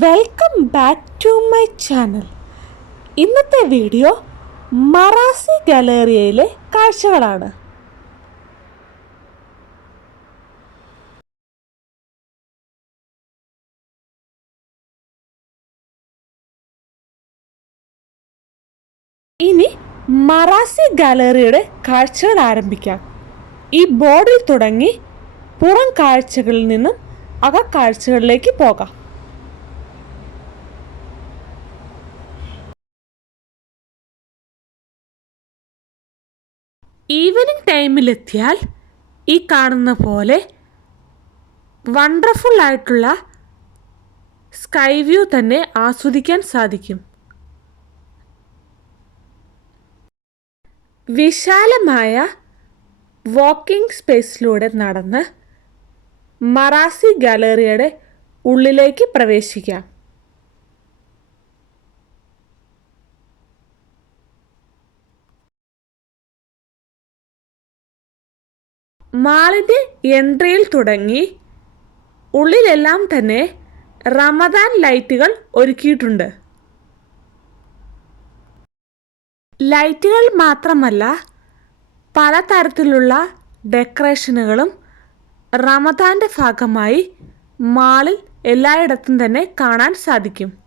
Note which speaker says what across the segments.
Speaker 1: Welcome back to my channel ഇന്നത്തെ video Marassi ഗാലേറിയയിലെ കാഴ്ചകളാണ്. ഇനി മറാസി ഗാലറിയുടെ കാഴ്ചകൾ ആരംഭിക്കാം. ഈ ബോർഡിൽ തുടങ്ങി പുറം കാഴ്ചകളിൽ നിന്നും അകക്കാഴ്ചകളിലേക്ക് പോകാം. ഈവനിങ് ടൈമിലെത്തിയാൽ ഈ കാണുന്ന പോലെ വണ്ടർഫുൾ ആയിട്ടുള്ള സ്കൈ വ്യൂ തന്നെ ആസ്വദിക്കാൻ സാധിക്കും. വിശാലമായ വാക്കിംഗ് സ്പേസിലൂടെ നടന്ന് മറാസി ഗാലറിയുടെ ഉള്ളിലേക്ക് പ്രവേശിക്കാം. മാളിന്റെ എൻട്രിയിൽ തുടങ്ങി ഉള്ളിലെല്ലാം തന്നെ റമദാൻ ലൈറ്റുകൾ ഒരുക്കിയിട്ടുണ്ട്. ലൈറ്റുകൾ മാത്രമല്ല പലതരത്തിലുള്ള ഡെക്കറേഷനുകളും റമദാന്റെ ഭാഗമായി മാളിൽ എല്ലായിടത്തും തന്നെ കാണാൻ സാധിക്കും.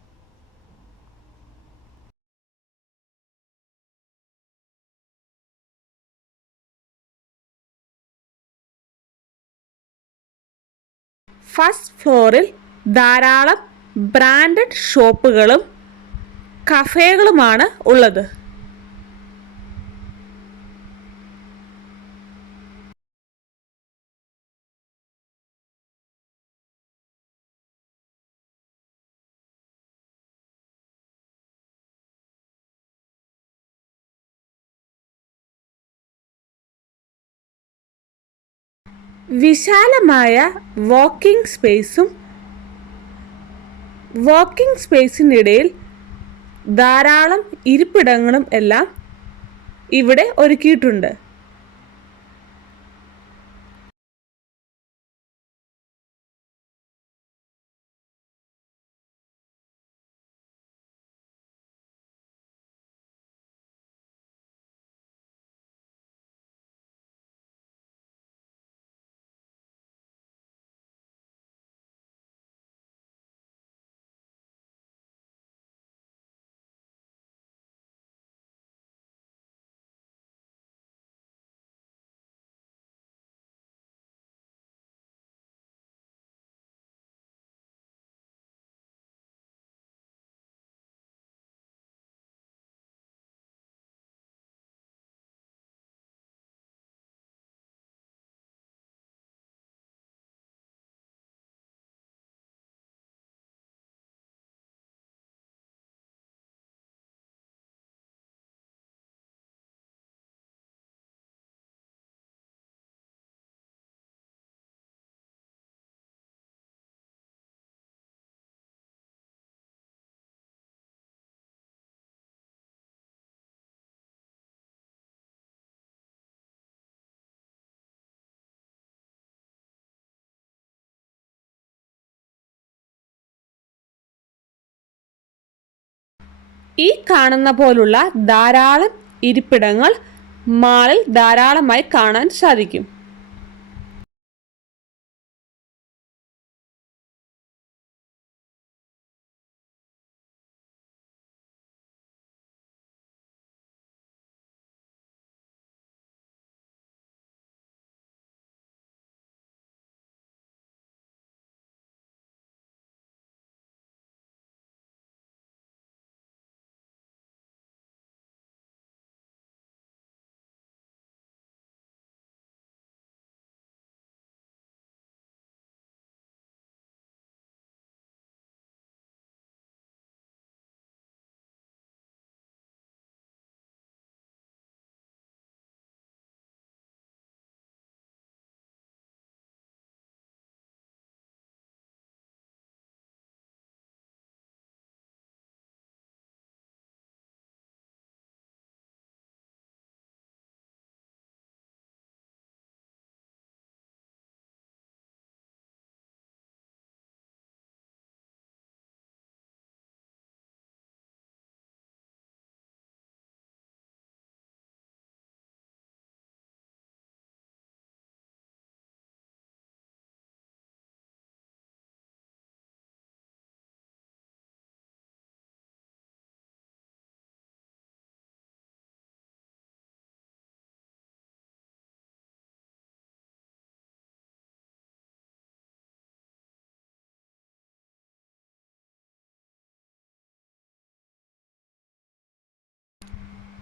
Speaker 1: ഫസ്റ്റ് ഫ്ലോറിൽ ധാരാളം ബ്രാൻഡഡ് ഷോപ്പുകളും കഫേകളുമാണ് ഉള്ളത്. വിശാലമായ വാക്കിംഗ് സ്പേസും വാക്കിംഗ് സ്പേസിനിടയിൽ ധാരാളം ഇരിപ്പിടങ്ങളും എല്ലാം ഇവിടെ ഒരുക്കിയിട്ടുണ്ട്. ഈ കാണുന്ന പോലുള്ള ധാരാളം ഇരിപ്പിടങ്ങൾ മാളിൽ ധാരാളമായി കാണാൻ സാധിക്കും.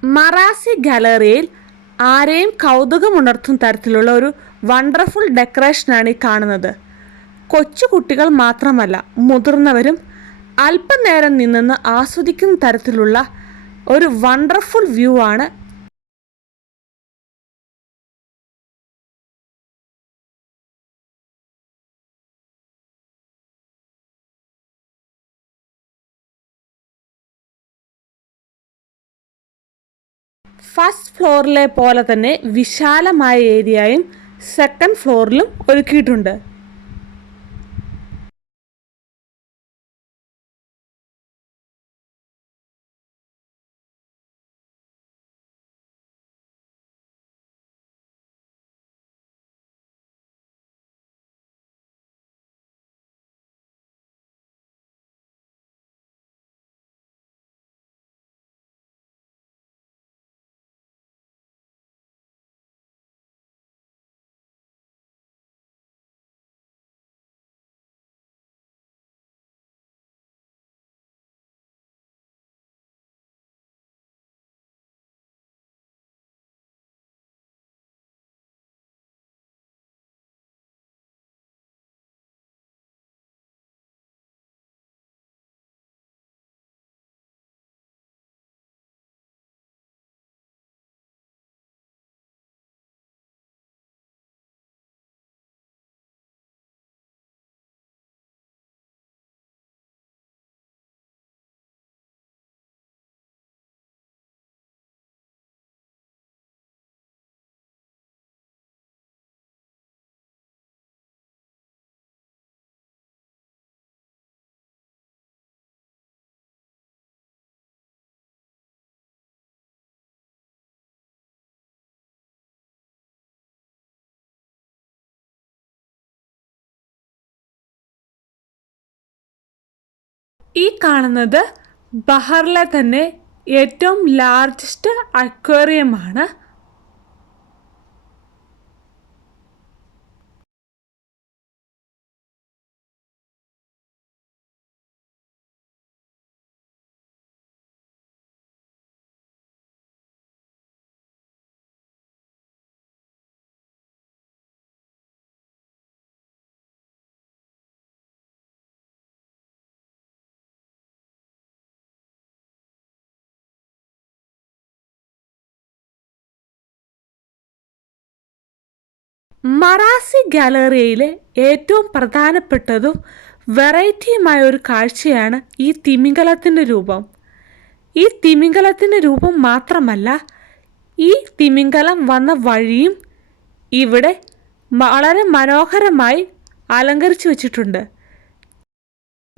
Speaker 1: മറാസി ഗാലറിയിൽ ആരെയും കൗതുകമുണർത്തും തരത്തിലുള്ള ഒരു വണ്ടർഫുൾ ഡെക്കറേഷനാണ് ഈ കാണുന്നത്. കൊച്ചു കുട്ടികൾ മാത്രമല്ല മുതിർന്നവരും അല്പനേരം നിന്നെന്ന് ആസ്വദിക്കുന്ന തരത്തിലുള്ള ഒരു വണ്ടർഫുൾ വ്യൂ ആണ് ഫസ്റ്റ് ഫ്ലോറിലെ പോലെ തന്നെ വിശാലമായ ഏരിയയും സെക്കൻഡ് ഫ്ലോറിലും ഒരുക്കിയിട്ടുണ്ട്. ഈ കാണുന്നത് ബഹറിലെ തന്നെ ഏറ്റവും ലാർജസ്റ്റ് അക്വേറിയമാണ് മറാസി ഗാലറിയിലെ ഏറ്റവും പ്രധാനപ്പെട്ടതും വെറൈറ്റിയുമായ ഒരു കാഴ്ചയാണ് ഈ തിമിംഗലത്തിന്റെ രൂപം. ഈ തിമിംഗലത്തിന്റെ രൂപം മാത്രമല്ല ഈ തിമിംഗലം വന്ന വഴിയും ഇവിടെ വളരെ മനോഹരമായി അലങ്കരിച്ചു വച്ചിട്ടുണ്ട്.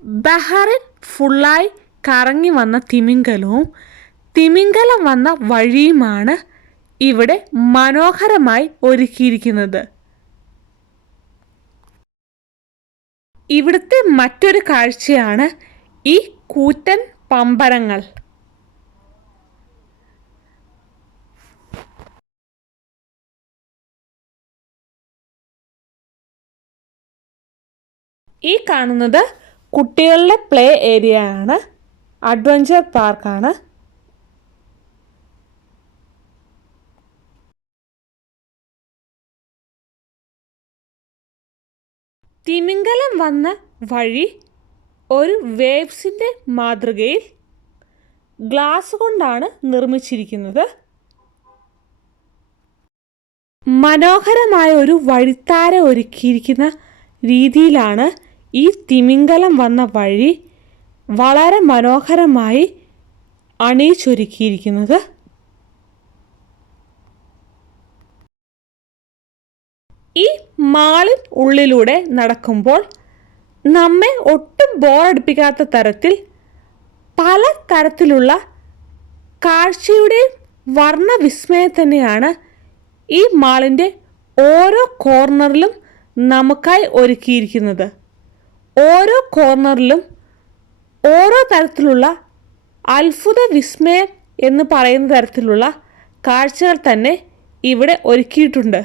Speaker 1: ബഹറിൻ ഫുള്ളായി കറങ്ങി വന്ന തിമിംഗലവും തിമിംഗലം വന്ന വഴിയുമാണ് ഇവിടെ മനോഹരമായി ഒരുക്കിയിരിക്കുന്നത്. ഇവിടുത്തെ മറ്റൊരു കാഴ്ചയാണ് ഈ കൂറ്റൻ പമ്പരങ്ങൾ. ഈ കാണുന്നത് കുട്ടികളുടെ പ്ലേ ഏരിയ ആണ് അഡ്വഞ്ചർ പാർക്കാണ്. തിമിംഗലം വന്ന വഴി ഒരു വേവ്സിന്റെ മാതൃകയിൽ ഗ്ലാസ് കൊണ്ടാണ് നിർമ്മിച്ചിരിക്കുന്നത്. മനോഹരമായ ഒരു വഴിത്താര ഒരുക്കിയിരിക്കുന്ന രീതിയിലാണ് ഈ തിമിംഗലം വന്ന വഴി വളരെ മനോഹരമായി അണിയിച്ചൊരുക്കിയിരിക്കുന്നത് ഈ മാളിൻ ഉള്ളിലൂടെ നടക്കുമ്പോൾ നമ്മെ ഒട്ടും ബോറടിപ്പിക്കാത്ത തരത്തിൽ പല തരത്തിലുള്ള കാഴ്ചയുടെയും വർണവിസ്മയം തന്നെയാണ് ഈ മാളിന്റെ ഓരോ കോർണറിലും നമുക്കായി ഒരുക്കിയിരിക്കുന്നത്. ഓരോ കോർണറിലും ഓരോ തരത്തിലുള്ള അത്ഭുത വിസ്മയം എന്ന് പറയുന്ന തരത്തിലുള്ള കാഴ്ചകൾ തന്നെ ഇവിടെ ഒരുക്കിയിട്ടുണ്ട്.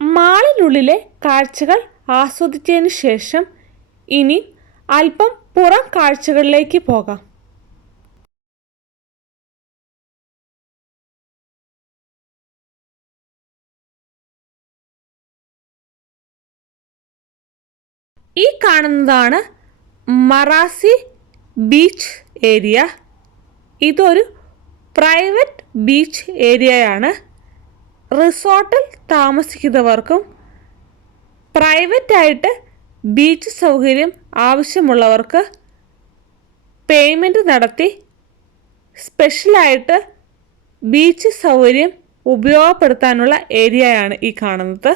Speaker 1: മാളിനുള്ളിലെ കാഴ്ചകൾ ആസ്വദിച്ചതിന് ശേഷം ഇനി അല്പം പുറം കാഴ്ചകളിലേക്ക് പോകാം. ഈ കാണുന്നതാണ് മറാസി ബീച്ച് ഏരിയ. ഇതൊരു പ്രൈവറ്റ് ബീച്ച് ഏരിയയാണ്. റിസോർട്ടിൽ താമസിക്കുന്നവർക്കും പ്രൈവറ്റായിട്ട് ബീച്ച് സൗകര്യം ആവശ്യമുള്ളവർക്ക് പേയ്മെന്റ് നടത്തി സ്പെഷ്യലായിട്ട് ബീച്ച് സൗകര്യം ഉപയോഗപ്പെടുത്താനുള്ള ഏരിയയാണ് ഈ കാണുന്നത്.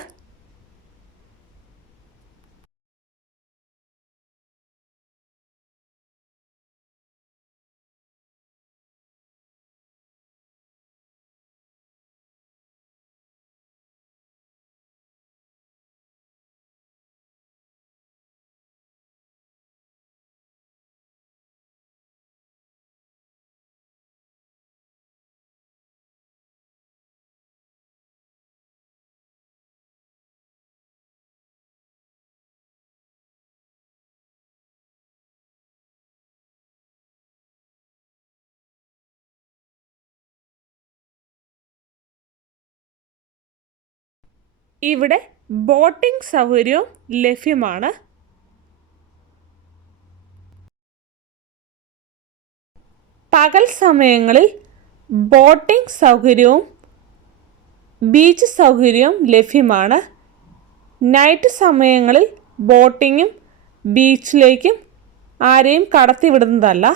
Speaker 1: ഇവിടെ ബോട്ടിംഗ് സൗകര്യവും ലഭ്യമാണ്. പകൽ സമയങ്ങളിൽ ബോട്ടിംഗ് സൗകര്യവും ബീച്ച് സൗകര്യവും ലഭ്യമാണ്. നൈറ്റ് സമയങ്ങളിൽ ബോട്ടിങ്ങും ബീച്ചിലേക്കും ആരെയും കടത്തിവിടുന്നതല്ല.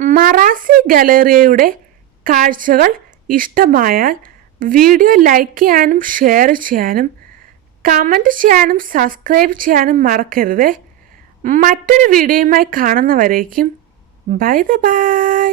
Speaker 1: മറാസി ഗാലറിയയുടെ കാഴ്ചകൾ ഇഷ്ടമായാൽ വീഡിയോ ലൈക്ക് ചെയ്യാനും ഷെയർ ചെയ്യാനും കമന്റ് ചെയ്യാനും സബ്സ്ക്രൈബ് ചെയ്യാനും മറക്കരുത്. മറ്റൊരു വീഡിയോയുമായി കാണുന്നവരേക്കും ബൈ ദ ബൈ.